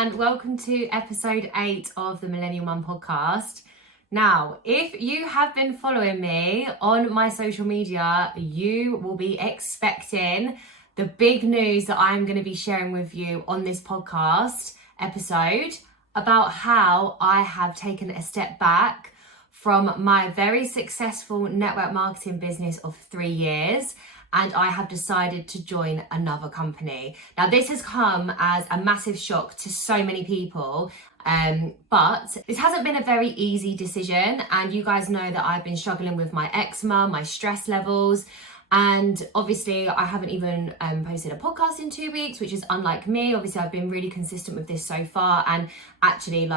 and welcome to episode 8 of the Millennial Mum podcast. Now, if you have been following me on my social media, you will be expecting the big news that I'm going to be sharing with you on this podcast episode about how I have taken a step back from my very successful network marketing business of 3 years, and I have decided to join another company. Now, this has come as a massive shock to so many people, but this hasn't been a very easy decision, and you guys know that I've been struggling with my eczema, my stress levels, and obviously I haven't even posted a podcast in 2 weeks, which is unlike me. Obviously, I've been really consistent with this so far, and actually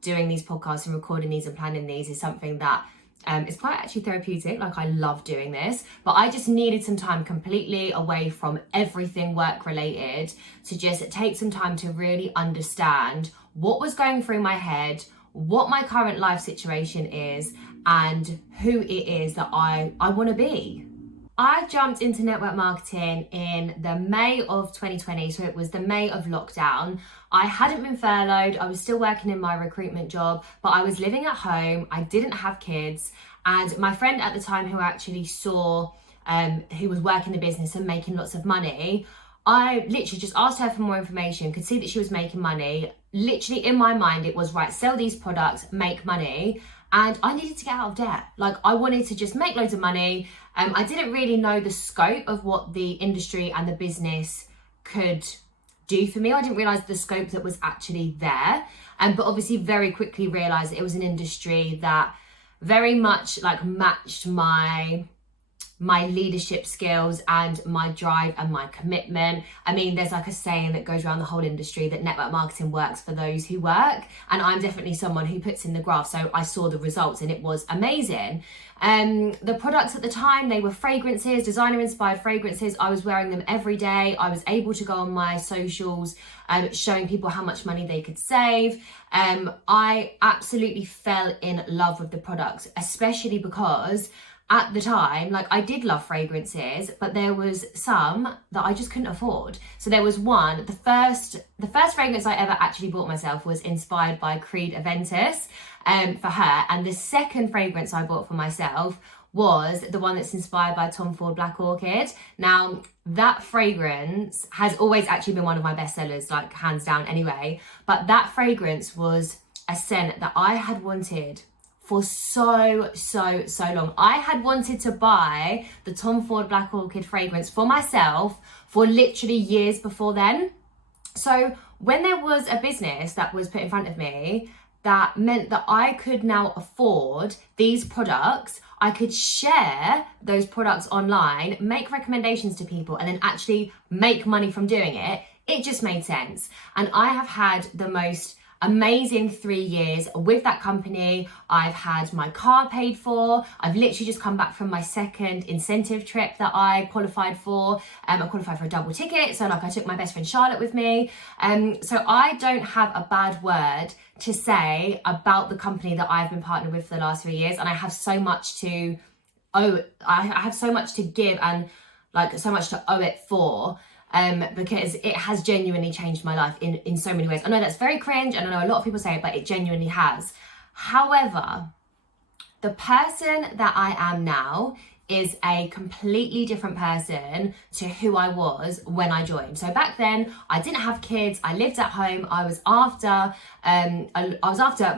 doing these podcasts and recording these and planning these is something that it's quite actually therapeutic. I love doing this, but I just needed some time completely away from everything work related to just take some time to really understand what was going through my head, what my current life situation is, and who it is that I want to be. I jumped into network marketing in the May of 2020, so it was the May of lockdown. I hadn't been furloughed, I was still working in my recruitment job, but I was living at home, I didn't have kids, and my friend at the time who actually saw, who was working the business and making lots of money, I literally just asked her for more information, could see that she was making money. Literally in my mind, it was right, sell these products, make money. And I needed to get out of debt. I wanted to just make loads of money. I didn't really know the scope of what the industry and the business could do for me. I didn't realize the scope that was actually there. But obviously very quickly realized it was an industry that very much matched my leadership skills and my drive and my commitment. I mean, there's a saying that goes around the whole industry that network marketing works for those who work. And I'm definitely someone who puts in the graft. So I saw the results and it was amazing. The products at the time, they were fragrances, designer inspired fragrances. I was wearing them every day. I was able to go on my socials, showing people how much money they could save. I absolutely fell in love with the products, especially because at the time, I did love fragrances, but there was some that I just couldn't afford. So there was one, the first fragrance I ever actually bought myself was inspired by Creed Aventus for her. And the second fragrance I bought for myself was the one that's inspired by Tom Ford Black Orchid. Now, that fragrance has always actually been one of my best sellers, hands down anyway. But that fragrance was a scent that I had wanted for so long. I had wanted to buy the Tom Ford Black Orchid fragrance for myself for literally years before then. So when there was a business that was put in front of me that meant that I could now afford these products, I could share those products online, make recommendations to people, and then actually make money from doing it, it just made sense. And I have had the most amazing 3 years with that company. I've had my car paid for. I've literally just come back from my second incentive trip that I qualified for. I qualified for a double ticket. So I took my best friend Charlotte with me. So I don't have a bad word to say about the company that I've been partnered with for the last 3 years. And I have so much to I have so much to give and so much to owe it for. Because it has genuinely changed my life in so many ways. I know that's very cringe, and I know a lot of people say it, but it genuinely has. However, the person that I am now is a completely different person to who I was when I joined. So back then, I didn't have kids, I lived at home, I was after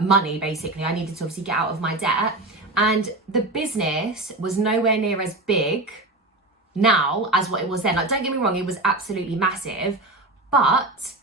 money, basically. I needed to obviously get out of my debt, and the business was nowhere near as big now as what it was then. Don't get me wrong, it was absolutely massive, but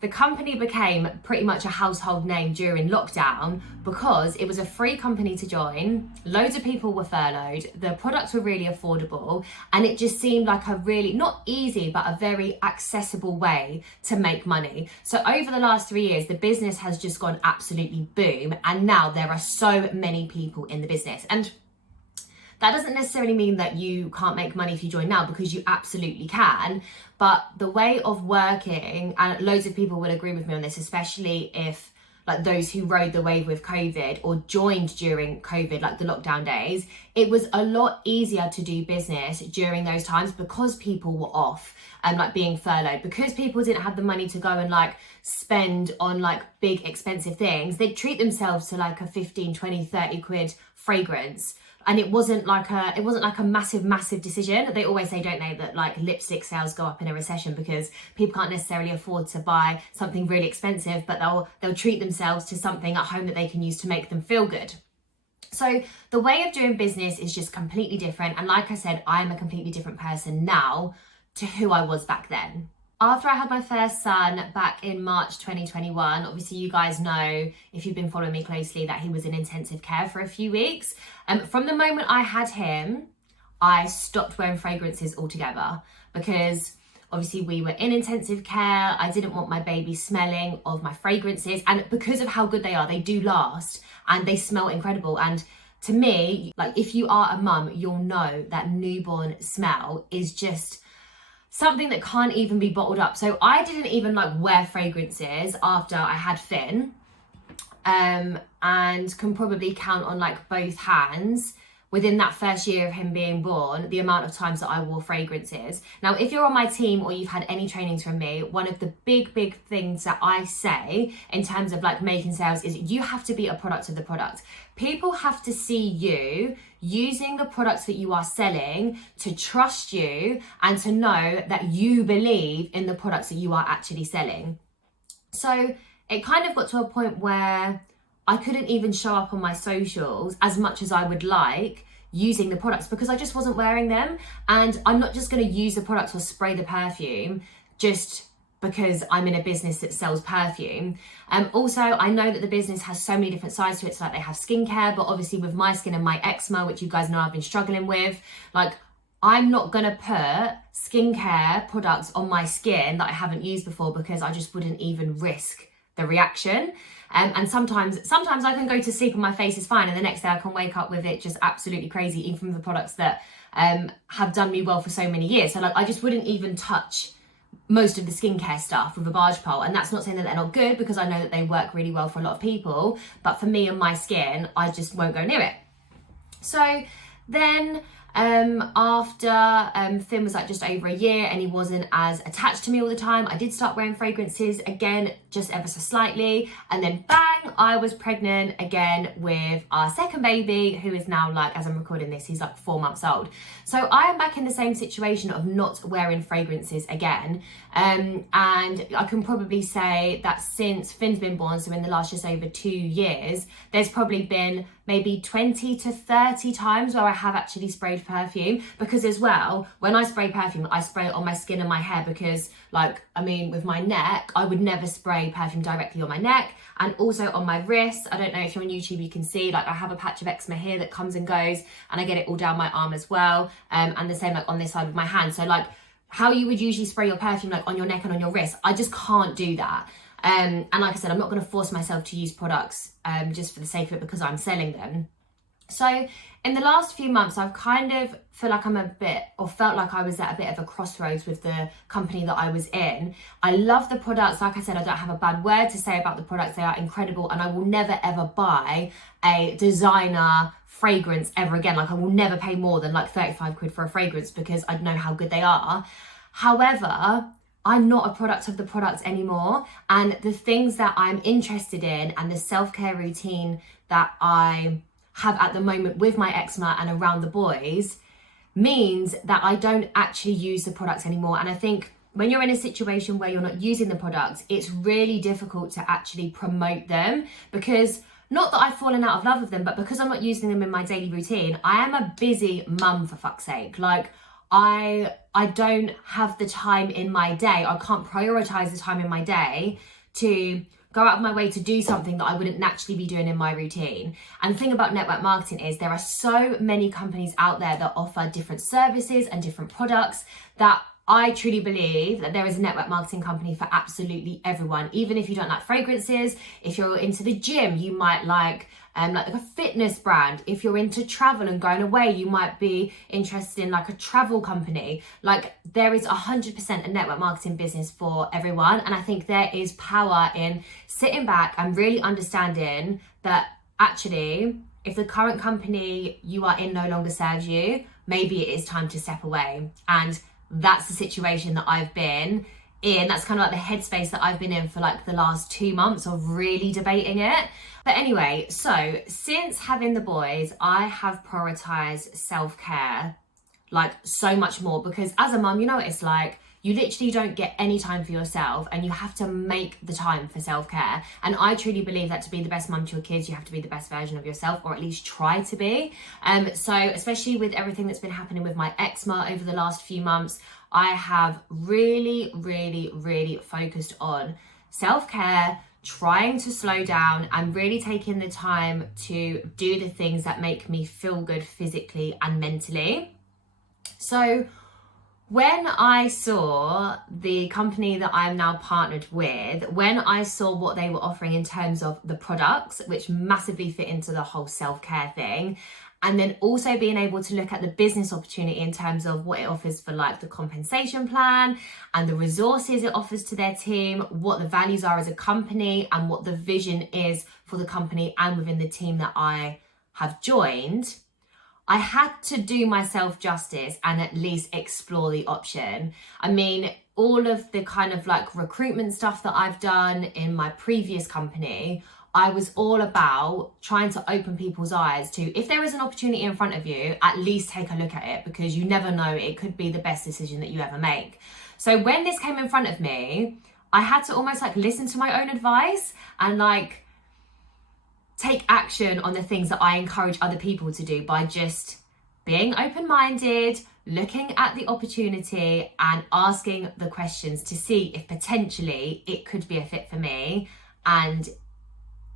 the company became pretty much a household name during lockdown because it was a free company to join, loads of people were furloughed, the products were really affordable, and it just seemed like a really, not easy, but a very accessible way to make money. So over the last 3 years, the business has just gone absolutely boom, and now there are so many people in the business. And that doesn't necessarily mean that you can't make money if you join now, because you absolutely can. But the way of working, and loads of people will agree with me on this, especially if like those who rode the wave with COVID or joined during COVID, like the lockdown days, it was a lot easier to do business during those times because people were off and like being furloughed, because people didn't have the money to go and like spend on like big expensive things. They'd treat themselves to like a 15, 20, 30 quid fragrance. And it wasn't like a massive decision. They always say, don't they, that like lipstick sales go up in a recession because people can't necessarily afford to buy something really expensive, but they'll treat themselves to something at home that they can use to make them feel good. So the way of doing business is just completely different. And like I said, I'm a completely different person now to who I was back then. After I had my first son back in March 2021, obviously you guys know, if you've been following me closely, that he was in intensive care for a few weeks. From the moment I had him, I stopped wearing fragrances altogether because obviously we were in intensive care. I didn't want my baby smelling of my fragrances, and because of how good they are, they do last and they smell incredible. And to me, like if you are a mum, you'll know that newborn smell is just something that can't even be bottled up. So I didn't even like wear fragrances after I had Finn, and can probably count on like both hands within that first year of him being born, the amount of times that I wore fragrances. Now, if you're on my team or you've had any trainings from me, one of the big things that I say in terms of like making sales is you have to be a product of the product. People have to see you using the products that you are selling to trust you and to know that you believe in the products that you are actually selling. So it kind of got to a point where I couldn't even show up on my socials as much as I would like using the products because I just wasn't wearing them. And I'm not just going to use the products or spray the perfume just because I'm in a business that sells perfume. Also, I know that the business has so many different sides to it. So like they have skincare, but obviously with my skin and my eczema, which you guys know I've been struggling with, like I'm not going to put skincare products on my skin that I haven't used before because I just wouldn't even risk the reaction. And sometimes I can go to sleep and my face is fine, and the next day I can wake up with it just absolutely crazy, even from the products that have done me well for so many years. So like I just wouldn't even touch most of the skincare stuff with a barge pole. And that's not saying that they're not good, because I know that they work really well for a lot of people, but for me and my skin, I just won't go near it. So then after Finn was like just over a year and he wasn't as attached to me all the time, I did start wearing fragrances again, just ever so slightly, and then bang, I was pregnant again with our second baby, who is now, like, as I'm recording this, he's like 4 months old. So I am back in the same situation of not wearing fragrances again, and I can probably say that since Finn's been born, so in the last just over 2 years, there's probably been maybe 20 to 30 times where I have actually sprayed perfume, because as well, when I spray perfume, I spray it on my skin and my hair, because like, I mean, with my neck, I would never spray perfume directly on my neck, and also on my wrists. I don't know if you're on YouTube, you can see, like, I have a patch of eczema here that comes and goes, and I get it all down my arm as well, and the same like on this side of my hand. So like, how you would usually spray your perfume like on your neck and on your wrist, I just can't do that. And like I said, I'm not going to force myself to use products just for the sake of it because I'm selling them. So in the last few months, I've kind of felt like I was at a bit of a crossroads with the company that I was in. I love the products. Like I said, I don't have a bad word to say about the products. They are incredible, and I will never ever buy a designer fragrance ever again. Like, I will never pay more than like 35 quid for a fragrance because I know how good they are. However, I'm not a product of the products anymore, and the things that I'm interested in and the self-care routine that I have at the moment with my eczema and around the boys means that I don't actually use the products anymore. And I think when you're in a situation where you're not using the products, it's really difficult to actually promote them, because not that I've fallen out of love with them, but because I'm not using them in my daily routine. I am a busy mum, for fuck's sake. Like, I don't have the time in my day. I can't prioritize the time in my day to go out of my way to do something that I wouldn't naturally be doing in my routine. And the thing about network marketing is there are so many companies out there that offer different services and different products that I truly believe that there is a network marketing company for absolutely everyone. Even if you don't like fragrances, if you're into the gym, you might like a fitness brand. If you're into travel and going away, you might be interested in like a travel company. Like there is 100% a network marketing business for everyone. And I think there is power in sitting back and really understanding that actually, if the current company you are in no longer serves you, maybe it is time to step away. And that's the situation that I've been in. That's kind of like the headspace that I've been in for like the last 2 months of really debating it. But anyway, so since having the boys, I have prioritized self-care like so much more, because as a mum, you know what it's like. You literally don't get any time for yourself and you have to make the time for self-care. And I truly believe that to be the best mum to your kids, you have to be the best version of yourself, or at least try to be. So especially with everything that's been happening with my eczema over the last few months, I have really focused on self-care, trying to slow down and really taking the time to do the things that make me feel good physically and mentally. So when I saw the company that I'm now partnered with, when I saw what they were offering in terms of the products, which massively fit into the whole self-care thing, and then also being able to look at the business opportunity in terms of what it offers for like the compensation plan and the resources it offers to their team, what the values are as a company and what the vision is for the company and within the team that I have joined, I had to do myself justice and at least explore the option. I mean, all of the kind of like recruitment stuff that I've done in my previous company, I was all about trying to open people's eyes to, if there is an opportunity in front of you, at least take a look at it, because you never know, it could be the best decision that you ever make. So when this came in front of me, I had to almost like listen to my own advice and like take action on the things that I encourage other people to do by just being open-minded, looking at the opportunity and asking the questions to see if potentially it could be a fit for me. And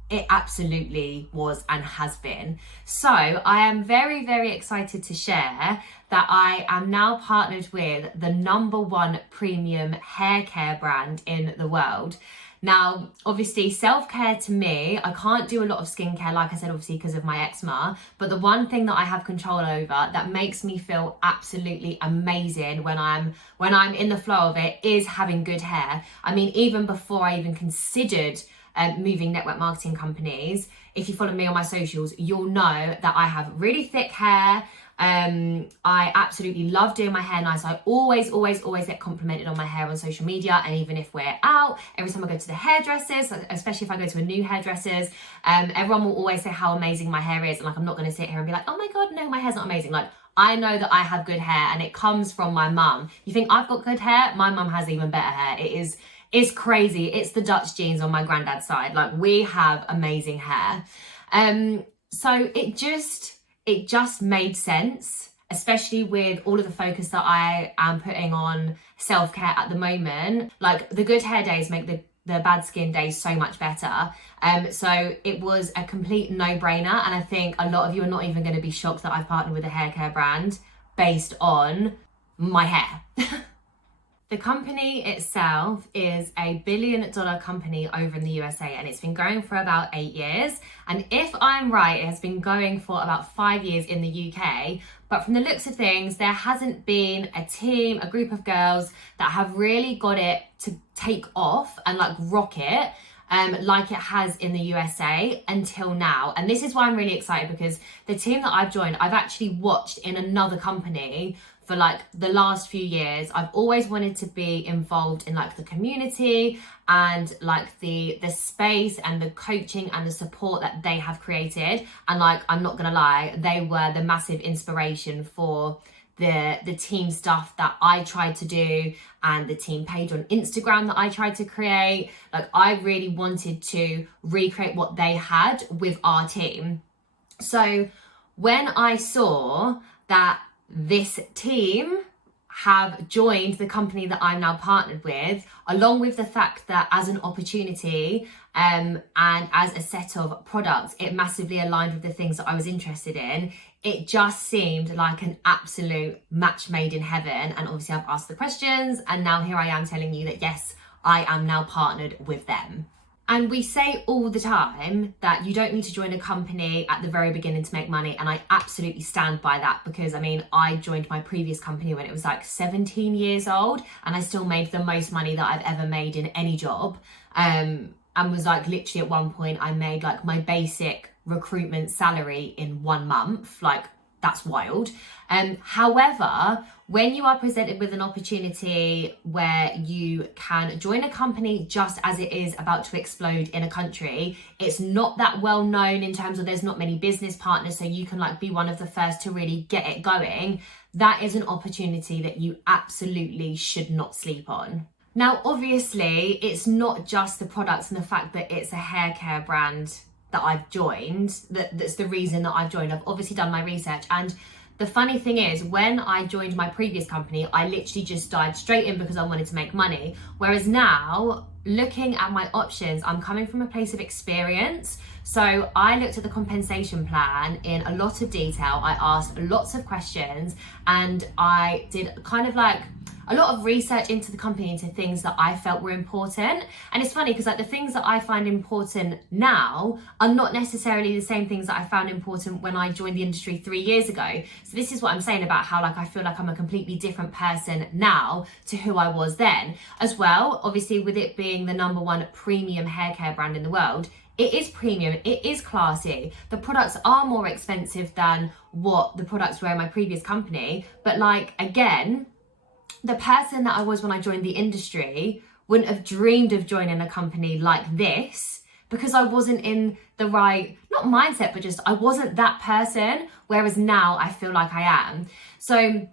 it absolutely was and has been. So I am very excited to share that I am now partnered with the #1 premium hair care brand in the world. Now, obviously, self-care to me, I can't do a lot of skincare, like I said, obviously, because of my eczema. But the one thing that I have control over that makes me feel absolutely amazing when I'm in the flow of it is having good hair. I mean, even before I even considered moving network marketing companies, if you follow me on my socials, you'll know that I have really thick hair. I absolutely love doing my hair nice. I always get complimented on my hair on social media, and even if we're out, every time I go to the hairdressers, especially if I go to a new hairdressers, everyone will always say how amazing my hair is, and like I'm not going to sit here and be like, oh my god, no, my hair's not amazing. Like, I know that I have good hair, and it comes from my mum. You think I've got good hair? My mum has even better hair. It's crazy. It's the Dutch genes on my granddad's side. Like, we have amazing hair. So it just made sense, especially with all of the focus that I am putting on self-care at the moment. Like, the good hair days make the bad skin days so much better. So it was a complete no-brainer, and I think a lot of you are not even going to be shocked that I've partnered with a hair care brand based on my hair. The company itself is a $1 billion company over in the USA, and it's been going for about 8 years. And if I'm right, it has been going for about 5 years in the UK. But from the looks of things, there hasn't been a team, a group of girls that have really got it to take off and like rock it like it has in the USA until now. And this is why I'm really excited, because the team that I've joined, I've actually watched in another company for like the last few years. I've always wanted to be involved in like the community and like the space and the coaching and the support that they have created. And like, I'm not gonna lie, they were the massive inspiration for the team stuff that I tried to do and the team page on Instagram that I tried to create. Like, I really wanted to recreate what they had with our team. So when I saw that this team have joined the company that I'm now partnered with, along with the fact that as an opportunity and as a set of products, it massively aligned with the things that I was interested in. it just seemed like an absolute match made in heaven. And obviously I've asked the questions, and now here I am telling you that yes, I am now partnered with them. And we say all the time that you don't need to join a company at the very beginning to make money. And I absolutely stand by that, because I mean, I joined my previous company when it was like 17 years old, and I still made the most money that I've ever made in any job. And was like, literally at one point I made like my basic recruitment salary in 1 month. Like, that's wild. However, when you are presented with an opportunity where you can join a company just as it is about to explode in a country, it's not that well known in terms of there's not many business partners, so you can like be one of the first to really get it going. That is an opportunity that you absolutely should not sleep on. Now, obviously, it's not just the products and the fact that it's a hair care brand that I've joined, that's the reason that I've joined. I've obviously done my research, and the funny thing is, when I joined my previous company, I literally just dived straight in because I wanted to make money. Whereas now, looking at my options, I'm coming from a place of experience. So I looked at the compensation plan in a lot of detail. I asked lots of questions, and I did kind of like a lot of research into the company, into things that I felt were important. And it's funny because like the things that I find important now are not necessarily the same things that I found important when I joined the industry 3 years ago. So this is what I'm saying about how like I feel like I'm a completely different person now to who I was then. As well, obviously, with it being the #1 premium hair care brand in the world, it is premium, it is classy. The products are more expensive than what the products were in my previous company. But like, again, the person that I was when I joined the industry wouldn't have dreamed of joining a company like this, because I wasn't in the right, not mindset, but just I wasn't that person. Whereas now I feel like I am. So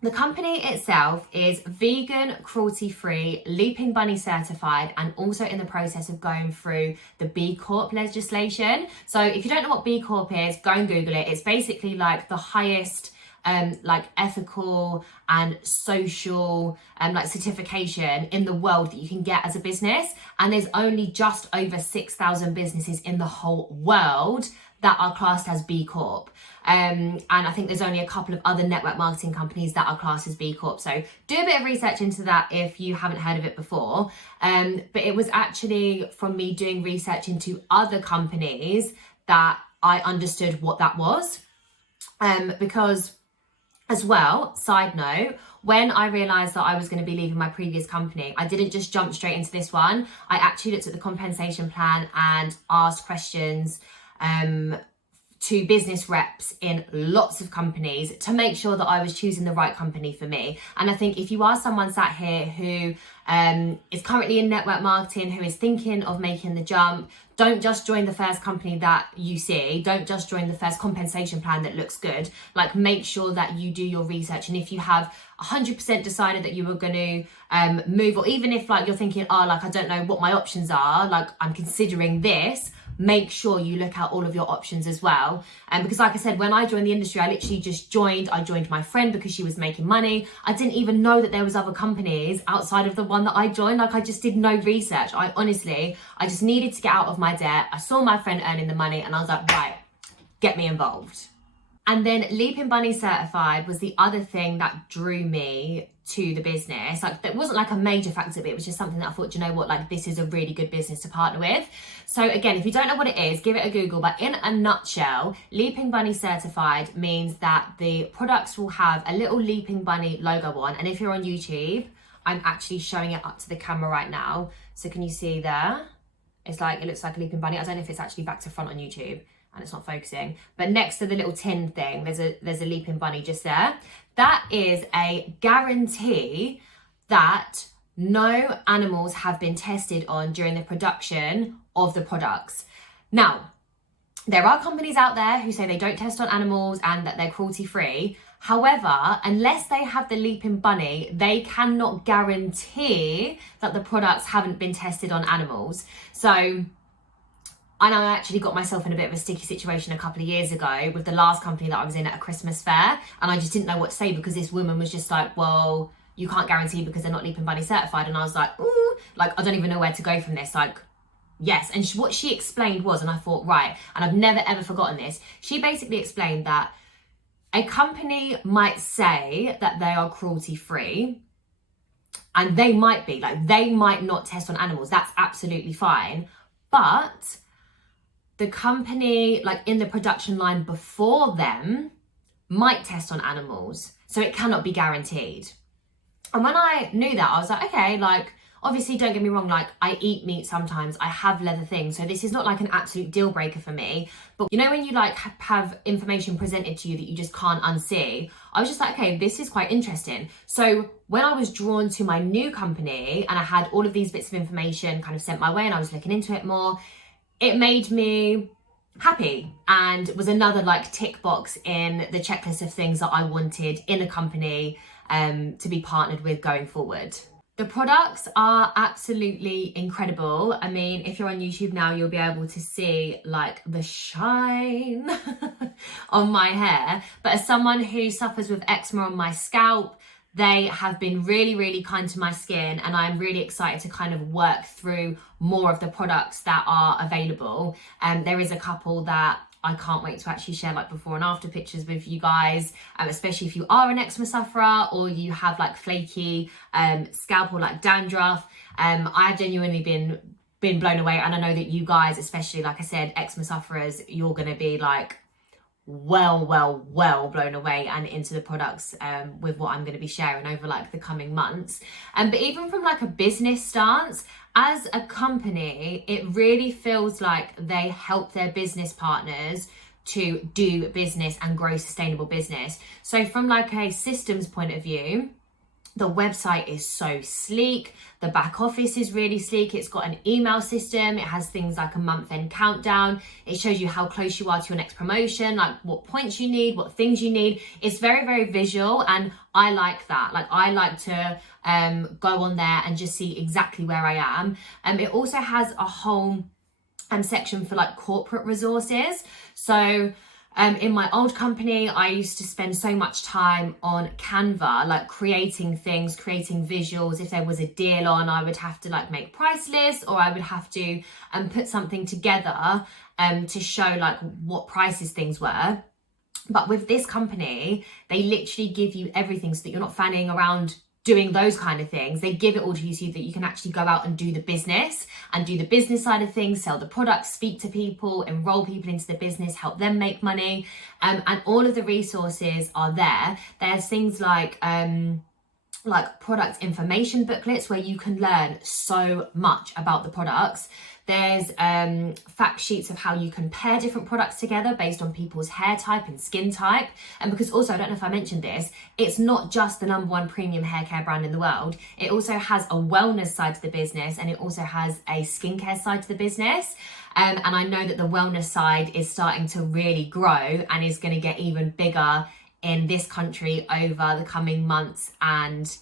the company itself is vegan, cruelty-free, Leaping Bunny certified, and also in the process of going through the B Corp legislation. So if you don't know what B Corp is, go and Google it. It's basically like the highest like ethical and social like certification in the world that you can get as a business. And there's only just over 6,000 businesses in the whole world that are classed as B Corp. And I think there's only a couple of other network marketing companies that are classed as B Corp. So do a bit of research into that if you haven't heard of it before. But it was actually from me doing research into other companies that I understood what that was. Because as well, side note, when I realised that I was going to be leaving my previous company, I didn't just jump straight into this one. I actually looked at the compensation plan and asked questions to business reps in lots of companies to make sure that I was choosing the right company for me. And I think if you are someone sat here who is currently in network marketing, who is thinking of making the jump, don't just join the first company that you see. Don't just join the first compensation plan that looks good. Like, make sure that you do your research. And if you have 100% decided that you were going to move, or even if like you're thinking, oh, like I don't know what my options are, like I'm considering this, make sure you look at all of your options as well. And because like I said, when I joined the industry, I literally just joined. I joined my friend because she was making money. I didn't even know that there was other companies outside of the one that I joined. Like, I just did no research. I just needed to get out of my debt. I saw my friend earning the money and I was like, right, get me involved. And then Leaping Bunny certified was the other thing that drew me to the business. Like, that wasn't like a major factor, but it was just something that I thought, you know what, like this is a really good business to partner with. So again, if you don't know what it is, give it a Google. But in a nutshell, Leaping Bunny certified means that the products will have a little Leaping Bunny logo on. And if you're on YouTube, I'm actually showing it up to the camera right now. So can you see there? It's like, it looks like a Leaping Bunny. I don't know if it's actually back to front on YouTube and it's not focusing, but next to the little tin thing, there's a Leaping Bunny just there. That is a guarantee that no animals have been tested on during the production of the products. Now, there are companies out there who say they don't test on animals and that they're cruelty free. However, unless they have the Leaping Bunny, they cannot guarantee that the products haven't been tested on animals. So, and I actually got myself in a bit of a sticky situation a couple of years ago with the last company that I was in at a Christmas fair. And I just didn't know what to say because this woman was just like, well, you can't guarantee because they're not Leaping Bunny certified. And I was like, ooh, like, I don't even know where to go from this. Like, yes. And what she explained was, and I thought, right, and I've never ever forgotten this. She basically explained that A company might say that they are cruelty free, and they might be, like, they might not test on animals. That's absolutely fine. But the company, like in the production line before them, might test on animals. So it cannot be guaranteed. And when I knew that, I was like, okay, like, obviously, don't get me wrong, like, I eat meat sometimes, I have leather things, so this is not like an absolute deal breaker for me. But you know, when you like have information presented to you that you just can't unsee, I was just like, okay, this is quite interesting. So when I was drawn to my new company and I had all of these bits of information kind of sent my way and I was looking into it more, it made me happy and was another like tick box in the checklist of things that I wanted in a company to be partnered with going forward. The products are absolutely incredible. I mean, if you're on YouTube now, you'll be able to see like the shine on my hair. But as someone who suffers with eczema on my scalp, they have been really, really kind to my skin, and I'm really excited to kind of work through more of the products that are available. There is a couple that I can't wait to actually share like before and after pictures with you guys, especially if you are an eczema sufferer or you have like flaky scalp or like dandruff. I've genuinely been blown away, and I know that you guys, especially like I said, eczema sufferers, you're gonna be like well blown away and into the products with what I'm going to be sharing over like the coming months. But even from like a business stance, as a company, it really feels like they help their business partners to do business and grow sustainable business. So from like a systems point of view, the website is so sleek. The back office is really sleek. It's got an email system. It has things like a month-end countdown. It shows you how close you are to your next promotion, like what points you need, what things you need. It's very, very visual, and I like that. Like, I like to go on there and just see exactly where I am. It also has a whole section for like corporate resources. So in my old company, I used to spend so much time on Canva, like creating things, creating visuals. If there was a deal on, I would have to like make price lists, or I would have to put something together to show like what prices things were. But with this company, they literally give you everything so that you're not fanning around doing those kind of things. They give it all to you so that you can actually go out and do the business side of things, sell the products, speak to people, enroll people into the business, help them make money. And all of the resources are there. There's things like product information booklets where you can learn so much about the products. There's fact sheets of how you can pair different products together based on people's hair type and skin type. And because also, I don't know if I mentioned this, it's not just the #1 premium hair care brand in the world. It also has a wellness side to the business, and it also has a skincare side to the business. And I know that the wellness side is starting to really grow and is going to get even bigger in this country over the coming months and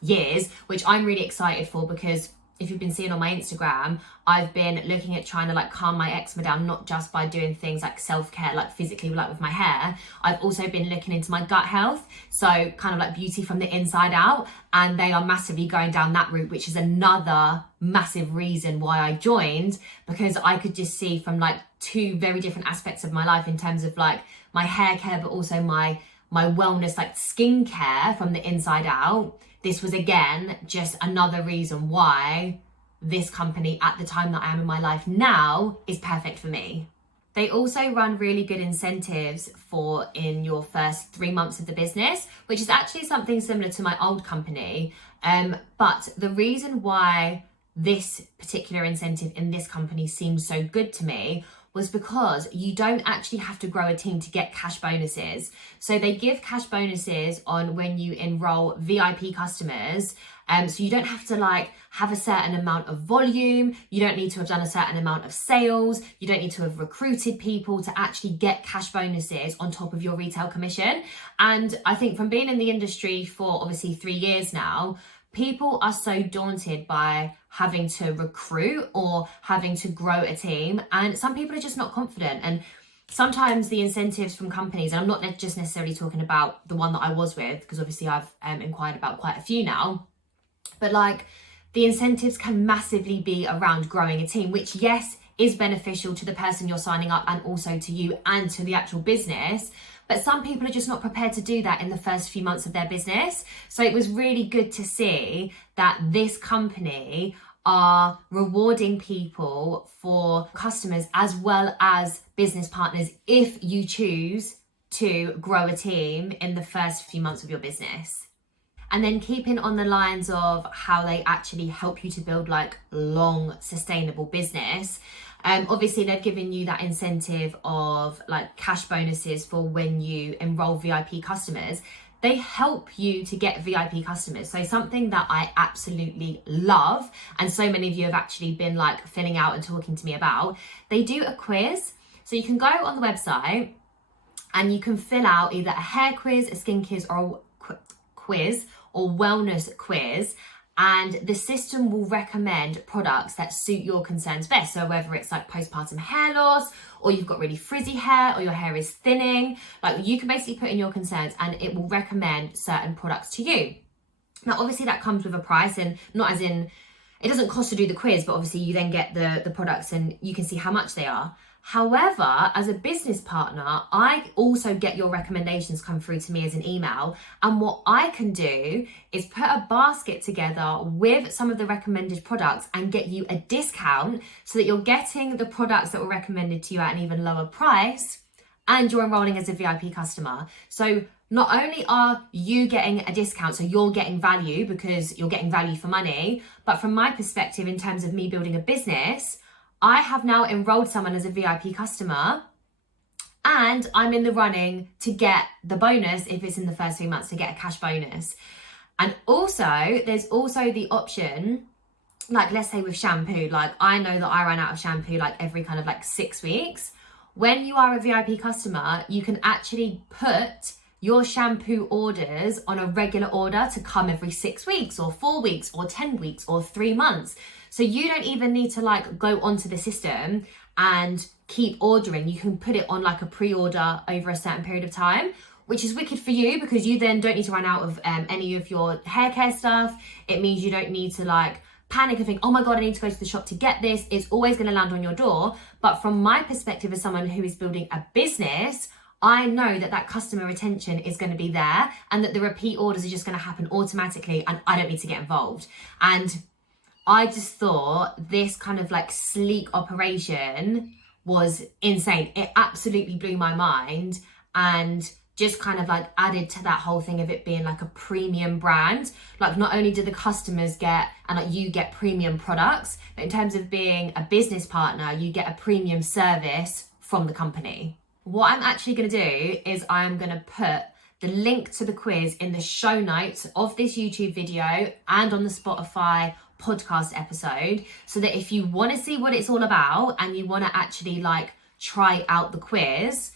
years, which I'm really excited for, because if you've been seeing on my Instagram, I've been looking at trying to like calm my eczema down, not just by doing things like self-care, like physically, like with my hair. I've also been looking into my gut health, so kind of like beauty from the inside out, and they are massively going down that route, which is another massive reason why I joined, because I could just see from like two very different aspects of my life in terms of like my hair care, but also my wellness, like skincare from the inside out. This was again just another reason why this company at the time that I am in my life now is perfect for me. They also run really good incentives for in your first 3 months of the business, which is actually something similar to my old company. But the reason why this particular incentive in this company seems so good to me was because you don't actually have to grow a team to get cash bonuses. So they give cash bonuses on when you enroll VIP customers. So you don't have to like have a certain amount of volume. You don't need to have done a certain amount of sales. You don't need to have recruited people to actually get cash bonuses on top of your retail commission. And I think from being in the industry for obviously 3 years now, people are so daunted by having to recruit or having to grow a team, and some people are just not confident. And sometimes the incentives from companies, and I'm not just necessarily talking about the one that I was with, because obviously I've inquired about quite a few now, but like the incentives can massively be around growing a team, which yes is beneficial to the person you're signing up and also to you and to the actual business. But some people are just not prepared to do that in the first few months of their business. So it was really good to see that this company are rewarding people for customers as well as business partners if you choose to grow a team in the first few months of your business. And then keeping on the lines of how they actually help you to build like long sustainable business. Obviously they've given you that incentive of like cash bonuses for when you enroll VIP customers. They help you to get VIP customers. So something that I absolutely love, and so many of you have actually been like filling out and talking to me about, they do a quiz. So you can go on the website and you can fill out either a hair quiz, a skin quiz, or wellness quiz, and the system will recommend products that suit your concerns best. So whether it's like postpartum hair loss, or you've got really frizzy hair, or your hair is thinning, like you can basically put in your concerns and it will recommend certain products to you. Now obviously that comes with a price, and not as in it doesn't cost to do the quiz, but obviously you then get the products and you can see how much they are. However, as a business partner, I also get your recommendations come through to me as an email. And what I can do is put a basket together with some of the recommended products and get you a discount so that you're getting the products that were recommended to you at an even lower price, and you're enrolling as a VIP customer. So not only are you getting a discount, so you're getting value because you're getting value for money, but from my perspective, in terms of me building a business, I have now enrolled someone as a VIP customer, and I'm in the running to get the bonus if it's in the first 3 months, to get a cash bonus. And also, there's also the option, like let's say with shampoo, like I know that I run out of shampoo like every kind of like 6 weeks. When you are a VIP customer, you can actually put your shampoo orders on a regular order to come every 6 weeks or 4 weeks or 10 weeks or 3 months. So you don't even need to like go onto the system and keep ordering. You can put it on like a pre-order over a certain period of time, which is wicked for you because you then don't need to run out of any of your hair care stuff. It means you don't need to like panic and think, oh my God, I need to go to the shop to get this. It's always going to land on your door. But from my perspective as someone who is building a business, I know that that customer retention is going to be there and that the repeat orders are just going to happen automatically and I don't need to get involved. And I just thought this kind of like sleek operation was insane. It absolutely blew my mind and just kind of like added to that whole thing of it being like a premium brand. Like not only do the customers get, and like you get premium products, but in terms of being a business partner, you get a premium service from the company. What I'm actually going to do is I'm going to put the link to the quiz in the show notes of this YouTube video and on the Spotify podcast episode, so that if you want to see what it's all about and you want to actually like try out the quiz,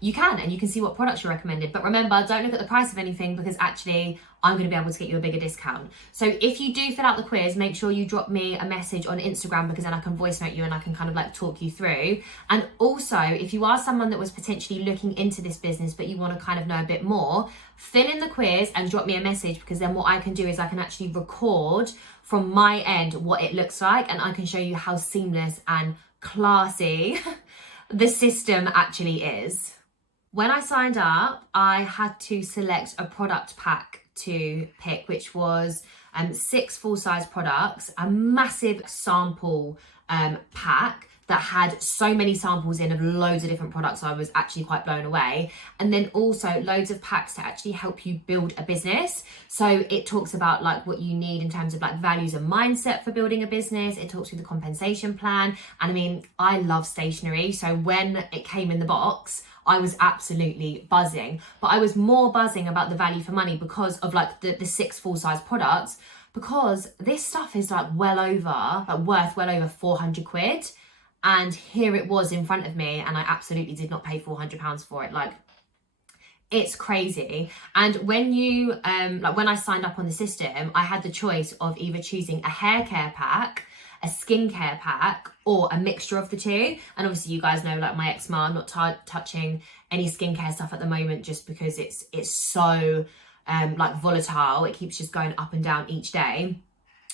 you can, and you can see what products you're recommended. But remember, don't look at the price of anything because actually I'm going to be able to get you a bigger discount. So if you do fill out the quiz, make sure you drop me a message on Instagram because then I can voice note you and I can kind of like talk you through. And also, if you are someone that was potentially looking into this business but you want to kind of know a bit more, fill in the quiz and drop me a message, because then what I can do is I can actually record from my end what it looks like and I can show you how seamless and classy the system actually is. When I signed up, I had to select a product pack to pick, which was 6 full-size products, a massive sample pack that had so many samples in of loads of different products. I was actually quite blown away. And then also loads of packs to actually help you build a business. So it talks about like what you need in terms of like values and mindset for building a business. It talks through the compensation plan. And I mean, I love stationery. So when it came in the box, I was absolutely buzzing. But I was more buzzing about the value for money because of like the 6 full-size products, because this stuff is like worth well over 400 quid. And here it was in front of me and I absolutely did not pay £400 for it. Like, it's crazy. And when you, like when I signed up on the system, I had the choice of either choosing a hair care pack, a skincare pack, or a mixture of the two. And obviously you guys know, like my eczema, I'm not touching any skincare stuff at the moment just because it's so like volatile. It keeps just going up and down each day.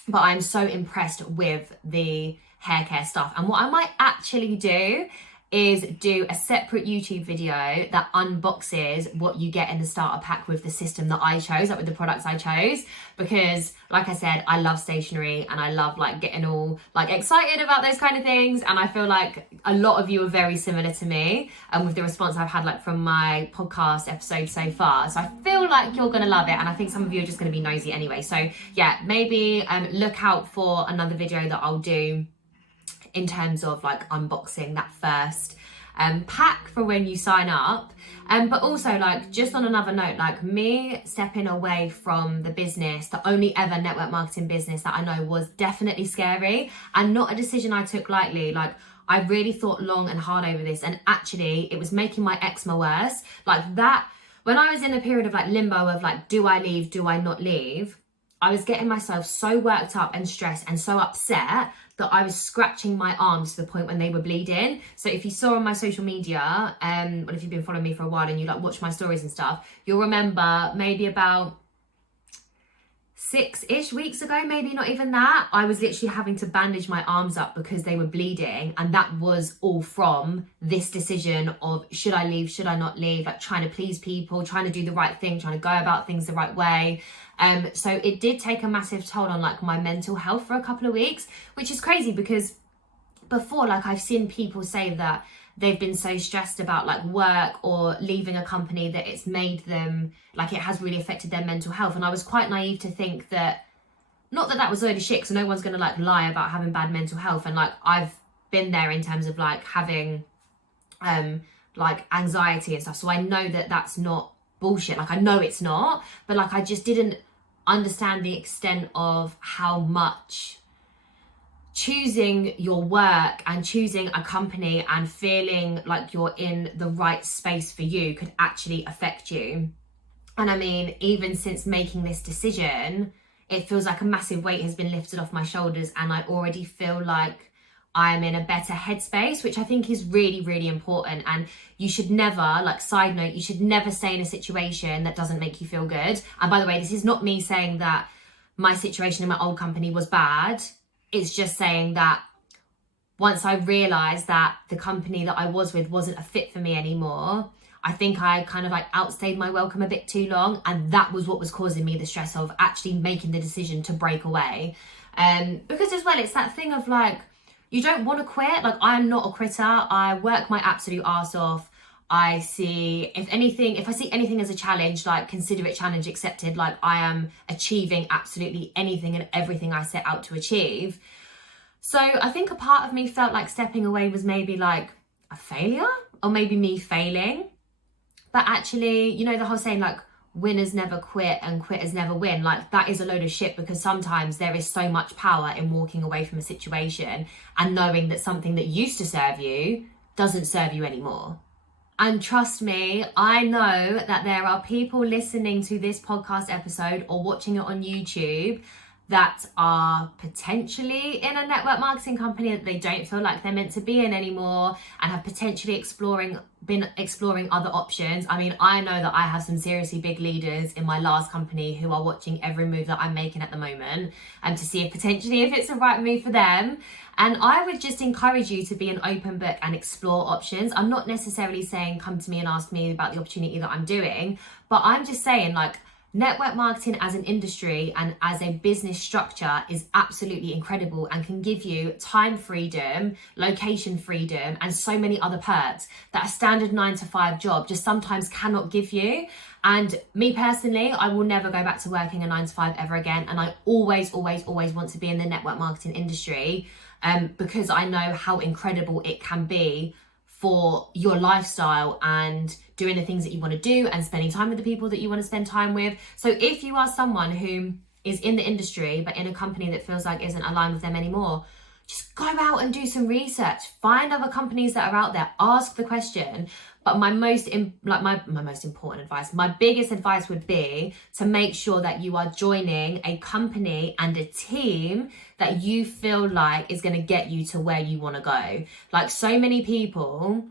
But I'm so impressed with the hair care stuff. And what I might actually do is do a separate YouTube video that unboxes what you get in the starter pack with the system that I chose, like with the products I chose, because like I said, I love stationery and I love like getting all like excited about those kind of things, and I feel like a lot of you are very similar to me and with the response I've had like from my podcast episode so far. So I feel like you're gonna love it, and I think some of you are just gonna be nosy anyway. So yeah, maybe look out for another video that I'll do in terms of like unboxing that first pack for when you sign up. But also, like, just on another note, like me stepping away from the business, the only ever network marketing business that I know, was definitely scary and not a decision I took lightly. Like, I really thought long and hard over this, and actually it was making my eczema worse. Like that, when I was in a period of like limbo of like, do I leave, do I not leave? I was getting myself so worked up and stressed and so upset that I was scratching my arms to the point when they were bleeding. So if you saw on my social media, or if you've been following me for a while and you like watch my stories and stuff, you'll remember maybe about 6-ish weeks ago, maybe not even that, I was literally having to bandage my arms up because they were bleeding. And that was all from this decision of, should I leave, should I not leave, like trying to please people, trying to do the right thing, trying to go about things the right way. So it did take a massive toll on like my mental health for a couple of weeks, which is crazy because before, like, I've seen people say that they've been so stressed about like work or leaving a company that it's made them, like, it has really affected their mental health. And I was quite naive to think that, not that that was load of shit, because no one's going to like lie about having bad mental health. And like, I've been there in terms of like having like anxiety and stuff. So I know that that's not bullshit. Like, I know it's not, but like, I just didn't understand the extent of how much choosing your work and choosing a company and feeling like you're in the right space for you could actually affect you. And I mean, even since making this decision, it feels like a massive weight has been lifted off my shoulders, and I already feel like I'm in a better headspace, which I think is really, really important. And you should never, like, side note, you should never stay in a situation that doesn't make you feel good. And by the way, this is not me saying that my situation in my old company was bad. It's just saying that once I realized that the company that I was with wasn't a fit for me anymore, I think I kind of like outstayed my welcome a bit too long. And that was what was causing me the stress of actually making the decision to break away. Because as well, it's that thing of like, you don't want to quit. Like, I'm not a quitter. I work my absolute arse off. I see, if I see anything as a challenge, like, consider it challenge accepted. Like, I am achieving absolutely anything and everything I set out to achieve. So I think a part of me felt like stepping away was maybe like a failure, or maybe me failing. But actually, you know, the whole saying like, winners never quit and quitters never win, like, that is a load of shit, because sometimes there is so much power in walking away from a situation and knowing that something that used to serve you doesn't serve you anymore. And trust me, I know that there are people listening to this podcast episode or watching it on YouTube that are potentially in a network marketing company that they don't feel like they're meant to be in anymore, and have potentially been exploring other options. I mean, I know that I have some seriously big leaders in my last company who are watching every move that I'm making at the moment, and to see if potentially if it's the right move for them. And I would just encourage you to be an open book and explore options. I'm not necessarily saying come to me and ask me about the opportunity that I'm doing, but I'm just saying, like, network marketing as an industry and as a business structure is absolutely incredible and can give you time freedom, location freedom, and so many other perks that a standard 9-to-5 job just sometimes cannot give you. And me personally, I will never go back to working a 9-to-5 ever again. And I always want to be in the network marketing industry, because I know how incredible it can be for your lifestyle and doing the things that you want to do and spending time with the people that you want to spend time with. So if you are someone who is in the industry but in a company that feels like isn't aligned with them anymore, just go out and do some research, find other companies that are out there, ask the question. But my most important advice, my biggest advice would be to make sure that you are joining a company and a team that you feel like is going to get you to where you want to go. Like, so many people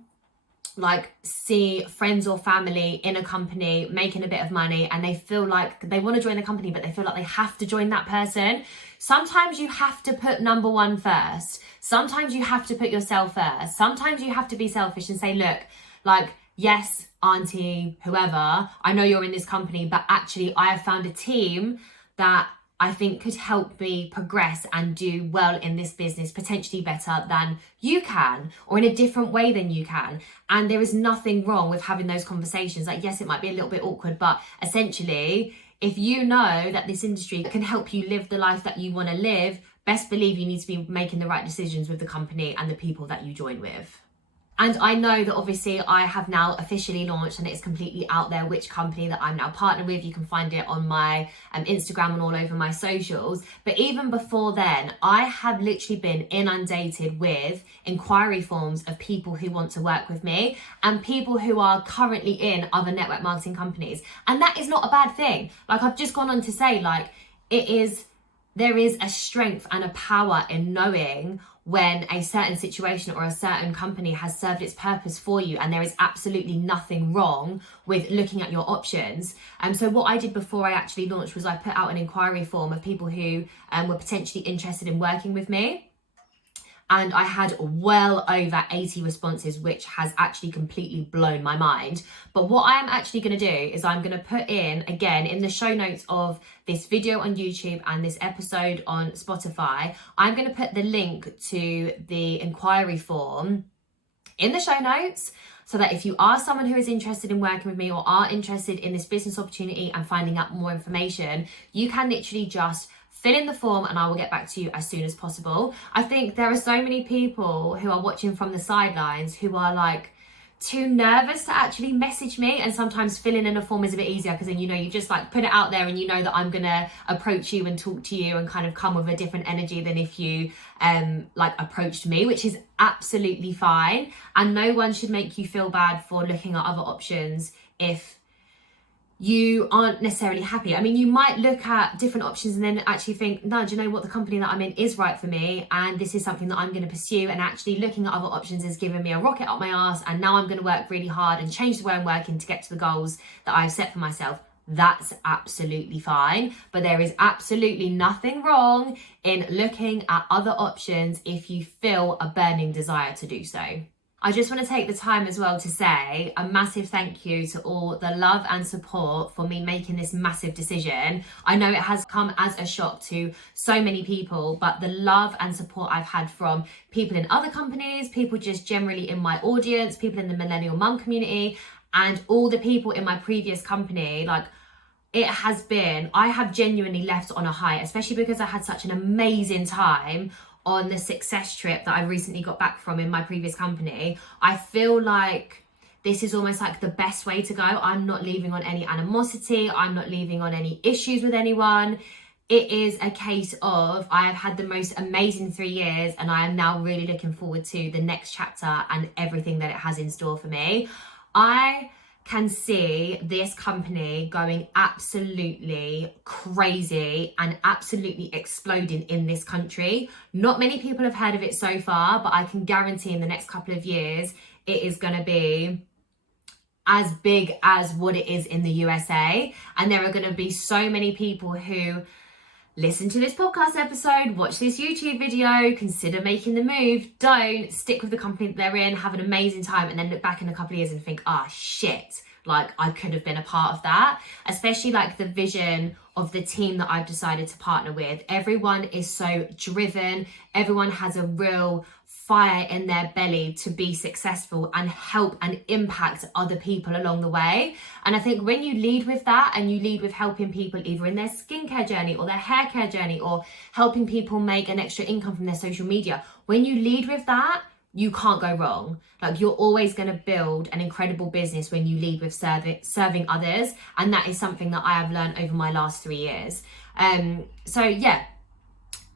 like see friends or family in a company making a bit of money and they feel like they want to join the company, but they feel like they have to join that person. Sometimes you have to put number one first. Sometimes you have to put yourself first. Sometimes you have to be selfish and say, look, like, yes, auntie, whoever, I know you're in this company, but actually I have found a team that I think could help me progress and do well in this business, potentially better than you can, or in a different way than you can. And there is nothing wrong with having those conversations. Like, yes, it might be a little bit awkward, but essentially, if you know that this industry can help you live the life that you want to live, best believe you need to be making the right decisions with the company and the people that you join with. And I know that obviously I have now officially launched and it's completely out there which company that I'm now partnered with. You can find it on my Instagram and all over my socials. But even before then, I have literally been inundated with inquiry forms of people who want to work with me and people who are currently in other network marketing companies. And that is not a bad thing. Like, I've just gone on to say, like, there is a strength and a power in knowing when a certain situation or a certain company has served its purpose for you, and there is absolutely nothing wrong with looking at your options. So what I did before I actually launched was I put out an inquiry form of people who were potentially interested in working with me. And I had well over 80 responses, which has actually completely blown my mind. But what I am actually going to do is I'm going to put in, again, in the show notes of this video on YouTube and this episode on Spotify, I'm going to put the link to the inquiry form in the show notes, so that if you are someone who is interested in working with me or are interested in this business opportunity and finding out more information, you can literally just fill in the form and I will get back to you as soon as possible. I think there are so many people who are watching from the sidelines who are like too nervous to actually message me, and sometimes filling in a form is a bit easier because then, you know, you just like put it out there and you know that I'm gonna approach you and talk to you and kind of come with a different energy than if you like approached me, which is absolutely fine. And no one should make you feel bad for looking at other options if you aren't necessarily happy. I mean, you might look at different options and then actually think, no, do you know what, the company that I'm in is right for me and this is something that I'm going to pursue, and actually looking at other options is giving me a rocket up my arse, and now I'm going to work really hard and change the way I'm working to get to the goals that I've set for myself. That's absolutely fine. But there is absolutely nothing wrong in looking at other options if you feel a burning desire to do so. I just want to take the time as well to say a massive thank you to all the love and support for me making this massive decision. I know it has come as a shock to so many people, but the love and support I've had from people in other companies, people just generally in my audience, people in the Millennial Mum community, and all the people in my previous company, like, it has been, I have genuinely left on a high, especially because I had such an amazing time on the success trip that I recently got back from in my previous company. I feel like this is almost like the best way to go. I'm not leaving on any animosity. I'm not leaving on any issues with anyone. It is a case of I have had the most amazing 3 years, and I am now really looking forward to the next chapter and everything that it has in store for me. I can see this company going absolutely crazy and absolutely exploding in this country. Not many people have heard of it so far, but I can guarantee in the next couple of years, it is going to be as big as what it is in the USA. And there are going to be so many people who listen to this podcast episode, watch this YouTube video, consider making the move, don't, stick with the company that they're in, have an amazing time, and then look back in a couple of years and think, shit, like I could have been a part of that. Especially like the vision of the team that I've decided to partner with. Everyone is so driven. Everyone has a real fire in their belly to be successful and help and impact other people along the way. And I think when you lead with that, and you lead with helping people either in their skincare journey or their hair care journey, or helping people make an extra income from their social media, when you lead with that, you can't go wrong. Like, you're always going to build an incredible business when you lead with serving others. And that is something that I have learned over my last 3 years. So yeah,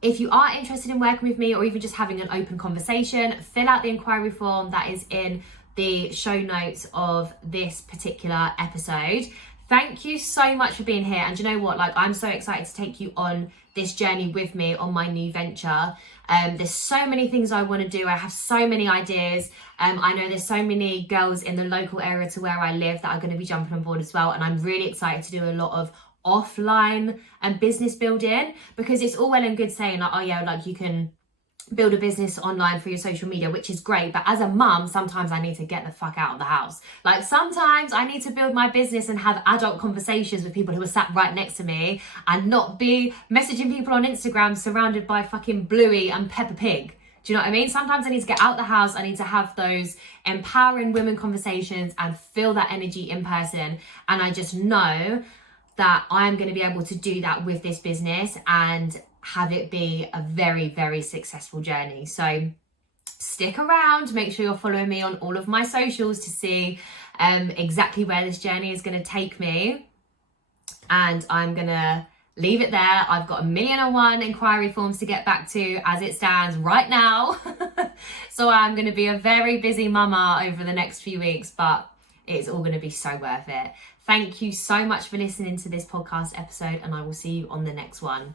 if you are interested in working with me or even just having an open conversation, fill out the inquiry form that is in the show notes of this particular episode. Thank you so much for being here. And do you know what? Like, I'm so excited to take you on this journey with me on my new venture. There's so many things I want to do. I have so many ideas. I know there's so many girls in the local area to where I live that are going to be jumping on board as well. And I'm really excited to do a lot of offline and business building, because it's all well and good saying like, oh yeah, like you can build a business online for your social media, which is great, but as a mum, sometimes I need to get the fuck out of the house. Like, sometimes I need to build my business and have adult conversations with people who are sat right next to me, and not be messaging people on Instagram surrounded by fucking Bluey and Peppa Pig. Do you know what I mean? Sometimes I need to get out the house. I need to have those empowering women conversations and feel that energy in person. And I just know that I'm going to be able to do that with this business and have it be a very, very successful journey. So stick around, make sure you're following me on all of my socials to see exactly where this journey is going to take me. And I'm going to leave it there. I've got 1,000,001 inquiry forms to get back to as it stands right now. So I'm going to be a very busy mama over the next few weeks, but it's all going to be so worth it. Thank you so much for listening to this podcast episode, and I will see you on the next one.